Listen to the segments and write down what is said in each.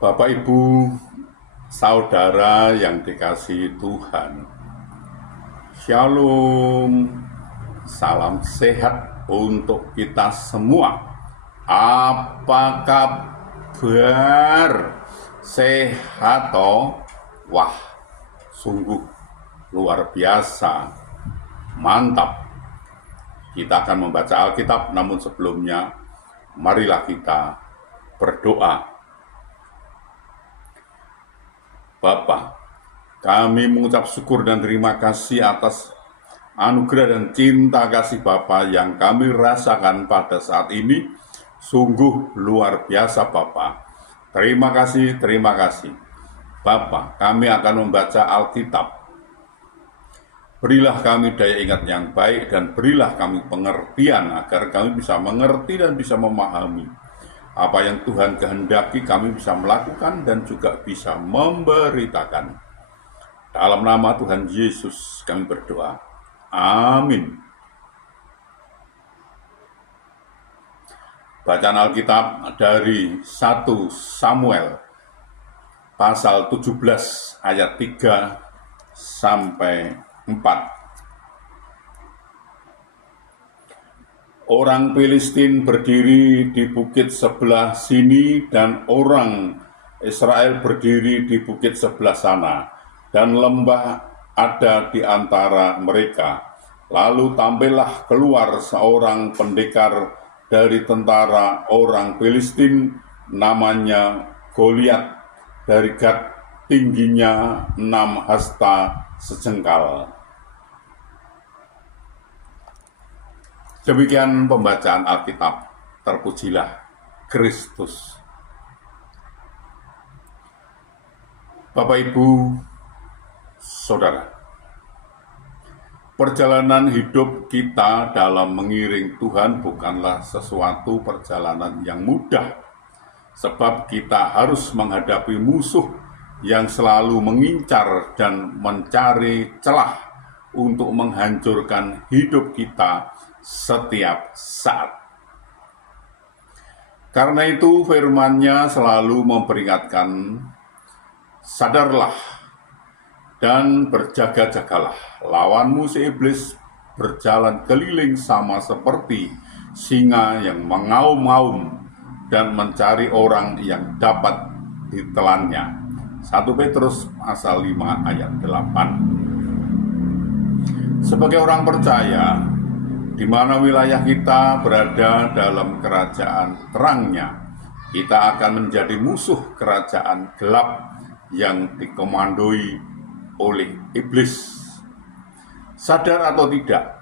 Bapak, Ibu, saudara yang dikasihi Tuhan, Shalom, salam sehat untuk kita semua. Apa kabar? Sehat toh? Wah, sungguh luar biasa, mantap. Kita akan membaca Alkitab, namun sebelumnya marilah kita berdoa. Bapa, kami mengucap syukur dan terima kasih atas anugerah dan cinta kasih Bapa yang kami rasakan pada saat ini. Sungguh luar biasa Bapa. Terima kasih, terima kasih. Bapa, kami akan membaca Alkitab. Berilah kami daya ingat yang baik dan berilah kami pengertian agar kami bisa mengerti dan bisa memahami apa yang Tuhan kehendaki kami bisa melakukan dan juga bisa memberitakan. Dalam nama Tuhan Yesus kami berdoa. Amin. Bacaan Alkitab dari 1 Samuel pasal 17 ayat 3 sampai 4. Orang Filistin berdiri di bukit sebelah sini dan orang Israel berdiri di bukit sebelah sana, dan lembah ada di antara mereka. Lalu tampillah keluar seorang pendekar dari tentara orang Filistin, namanya Goliat dari Gat, tingginya 6 hasta sejengkal. Demikian pembacaan Alkitab. Terpujilah Kristus. Bapak, Ibu, Saudara, perjalanan hidup kita dalam mengiring Tuhan bukanlah sesuatu perjalanan yang mudah, sebab kita harus menghadapi musuh yang selalu mengincar dan mencari celah untuk menghancurkan hidup kita setiap saat. Karena itu firman-Nya selalu memperingatkan, sadarlah dan berjaga-jagalah. Lawanmu si iblis berjalan keliling sama seperti singa yang mengaum-ngaum dan mencari orang yang dapat ditelannya. 1 Petrus pasal 5 ayat 8. Sebagai orang percaya, di mana wilayah kita berada dalam kerajaan terangnya, kita akan menjadi musuh kerajaan gelap yang dikomandoi oleh iblis. Sadar atau tidak,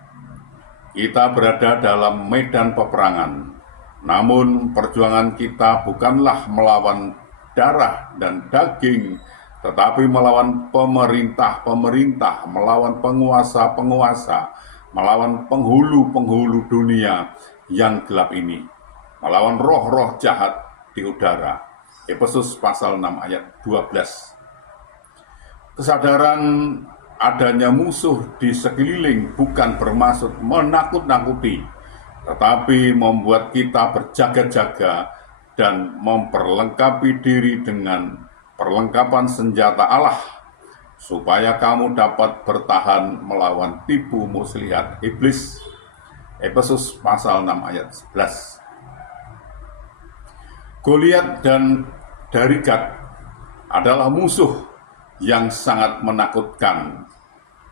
kita berada dalam medan peperangan. Namun perjuangan kita bukanlah melawan darah dan daging, tetapi melawan pemerintah-pemerintah, melawan penguasa-penguasa, melawan penghulu-penghulu dunia yang gelap ini, melawan roh-roh jahat di udara. Efesus pasal 6 ayat 12. Kesadaran adanya musuh di sekeliling bukan bermaksud menakut-nakuti, tetapi membuat kita berjaga-jaga dan memperlengkapi diri dengan perlengkapan senjata Allah, supaya kamu dapat bertahan melawan tipu muslihat iblis. Efesus pasal 6 ayat 11. Goliat dan dari Gat adalah musuh yang sangat menakutkan.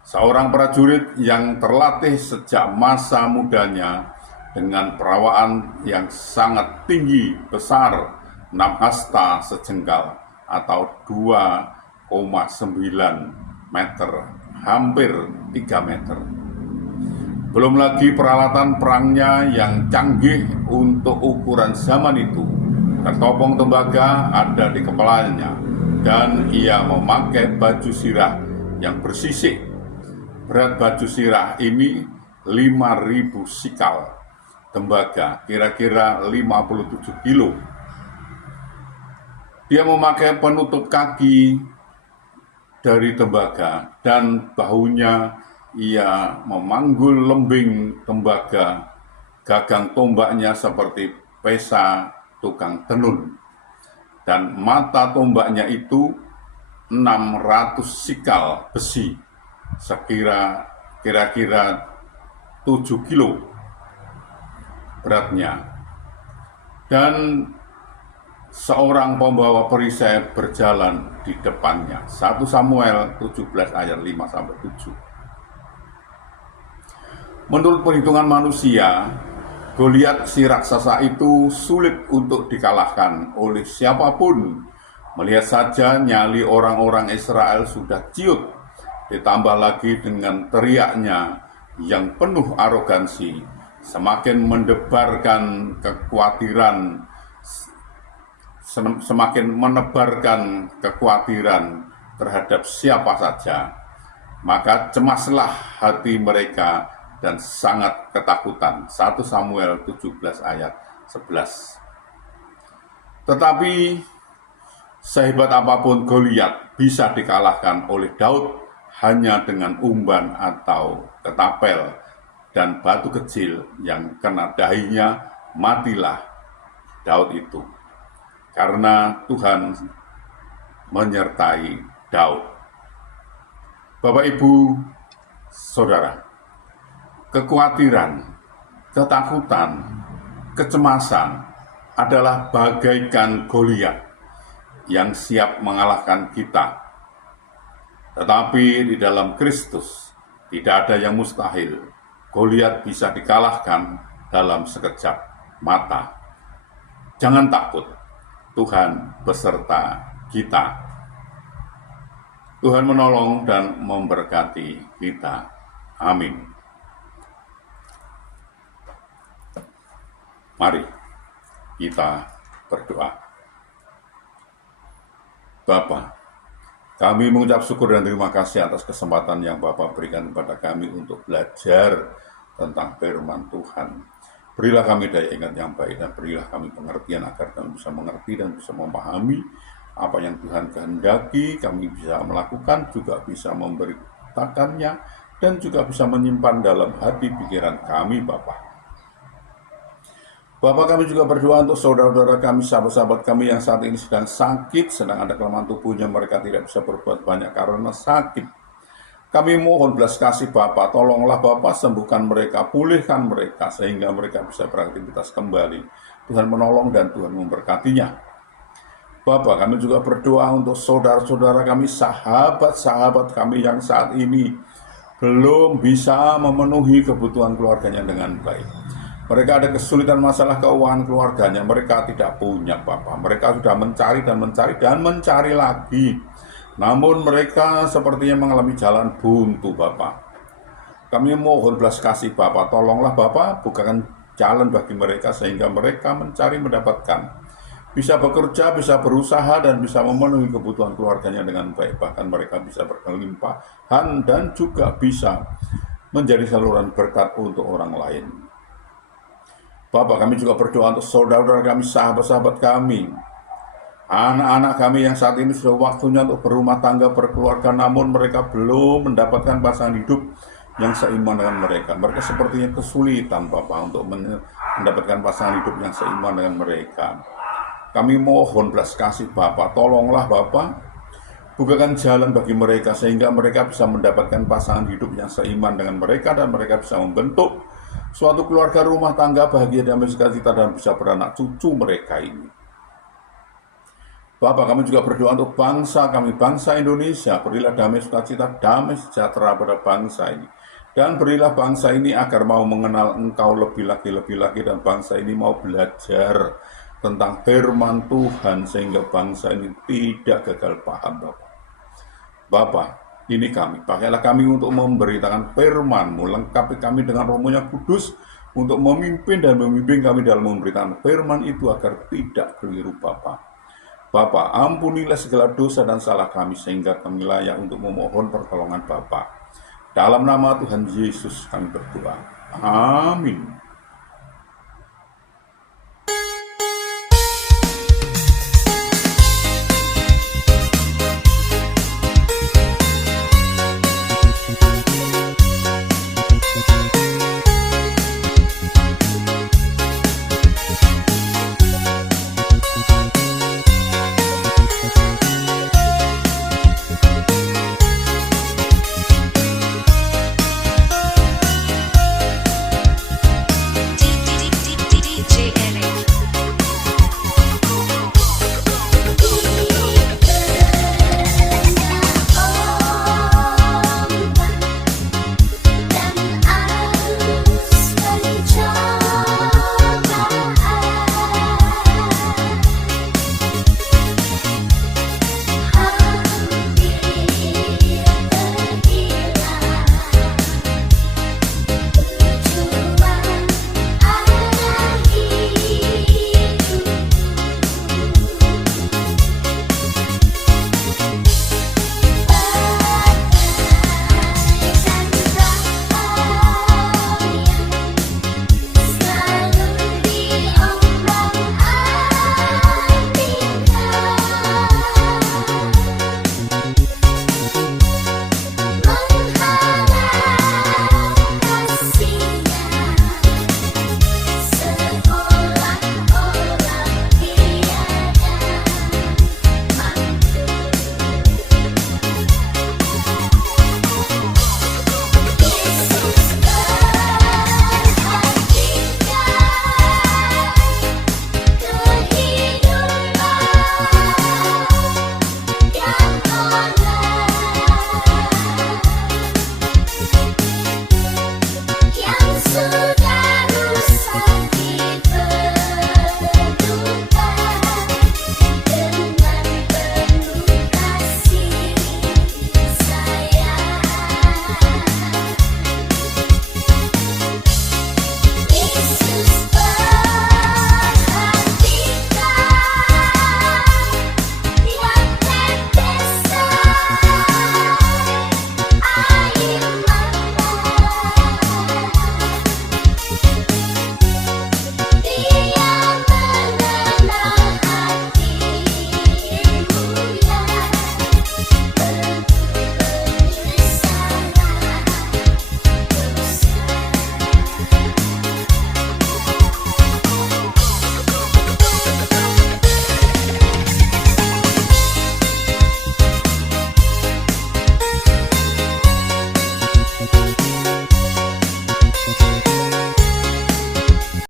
Seorang prajurit yang terlatih sejak masa mudanya dengan perawaan yang sangat tinggi, besar, 6 hasta sejengkal atau 2,9 meter, hampir 3 meter. Belum lagi peralatan perangnya yang canggih untuk ukuran zaman itu. Ketopong tembaga ada di kepalanya, dan ia memakai baju sirah yang bersisik. Berat baju sirah ini 5.000 sikal tembaga, kira-kira 57 kilo. Dia memakai penutup kaki dari tembaga, dan bahunya ia memanggul lembing tembaga. Gagang tombaknya seperti pesa tukang tenun. dan mata tombaknya itu 600 sikal besi, kira-kira 7 kilo beratnya. Dan seorang pembawa perisai berjalan di depannya. 1 Samuel 17 ayat 5-7. Menurut perhitungan manusia, Goliat si raksasa itu sulit untuk dikalahkan oleh siapapun. Melihat saja nyali orang-orang Israel sudah ciut, ditambah lagi dengan teriaknya yang penuh arogansi, semakin mendebarkan kekhawatiran, semakin menebarkan kekhawatiran terhadap siapa saja. Maka cemaslah hati mereka dan sangat ketakutan. 1 Samuel 17 ayat 11. Tetapi sehebat apapun Goliat bisa dikalahkan oleh Daud hanya dengan umban atau ketapel dan batu kecil yang kena dahinya, matilah Daud itu. Karena Tuhan menyertai Daud. Bapak, Ibu, Saudara, kekhawatiran, ketakutan, kecemasan adalah bagaikan Goliat yang siap mengalahkan kita. Tetapi di dalam Kristus tidak ada yang mustahil. Goliat bisa dikalahkan dalam sekejap mata. Jangan takut, Tuhan beserta kita. Tuhan menolong dan memberkati kita. Amin. Mari kita berdoa. Bapa, kami mengucap syukur dan terima kasih atas kesempatan yang Bapa berikan kepada kami untuk belajar tentang firman Tuhan. Berilah kami daya ingat yang baik dan berilah kami pengertian agar kami bisa mengerti dan bisa memahami apa yang Tuhan kehendaki, kami bisa melakukan, juga bisa memberitakannya, dan juga bisa menyimpan dalam hati pikiran kami, Bapa. Bapak, kami juga berdoa untuk saudara-saudara kami, sahabat-sahabat kami yang saat ini sedang sakit, sedang ada kelemahan tubuhnya, mereka tidak bisa berbuat banyak karena sakit. Kami mohon belas kasih Bapak, tolonglah Bapak, sembuhkan mereka, pulihkan mereka, sehingga mereka bisa beraktivitas kembali. Tuhan menolong dan Tuhan memberkatinya. Bapak, kami juga berdoa untuk saudara-saudara kami, sahabat-sahabat kami yang saat ini belum bisa memenuhi kebutuhan keluarganya dengan baik. Mereka ada kesulitan masalah keuangan keluarganya, mereka tidak punya Bapak. Mereka sudah mencari dan mencari lagi. Namun mereka sepertinya mengalami jalan buntu Bapak. Kami mohon belas kasih Bapak, tolonglah Bapak, bukakan jalan bagi mereka sehingga mereka mencari mendapatkan. Bisa bekerja, bisa berusaha, dan bisa memenuhi kebutuhan keluarganya dengan baik. Bahkan mereka bisa berkelimpahan dan juga bisa menjadi saluran berkat untuk orang lain. Bapak, kami juga berdoa untuk saudara-saudara kami, sahabat-sahabat kami, anak-anak kami yang saat ini sudah waktunya untuk berumah tangga, berkeluarga, namun mereka belum mendapatkan pasangan hidup yang seiman dengan mereka. Mereka sepertinya kesulitan Bapak untuk mendapatkan pasangan hidup yang seiman dengan mereka. Kami mohon belas kasih Bapak, tolonglah Bapak, bukakan jalan bagi mereka sehingga mereka bisa mendapatkan pasangan hidup yang seiman dengan mereka dan mereka bisa membentuk suatu keluarga rumah tangga bahagia damai sukacita dan bisa beranak cucu mereka ini. Bapak, kami juga berdoa untuk bangsa kami, bangsa Indonesia. Berilah damai sukacita, damai sejahtera pada bangsa ini. Dan berilah bangsa ini agar mau mengenal Engkau lebih lagi, dan bangsa ini mau belajar tentang firman Tuhan sehingga bangsa ini tidak gagal paham, Bapak. Bapak, ini kami, pakailah kami untuk memberitakan firman-Mu, lengkapi kami dengan Roh-Nya Kudus untuk memimpin dan membimbing kami dalam memberitakan firman itu agar tidak keliru Bapa. Bapa, ampunilah segala dosa dan salah kami sehingga kami layak untuk memohon pertolongan Bapa. Dalam nama Tuhan Yesus kami berdoa. Amin.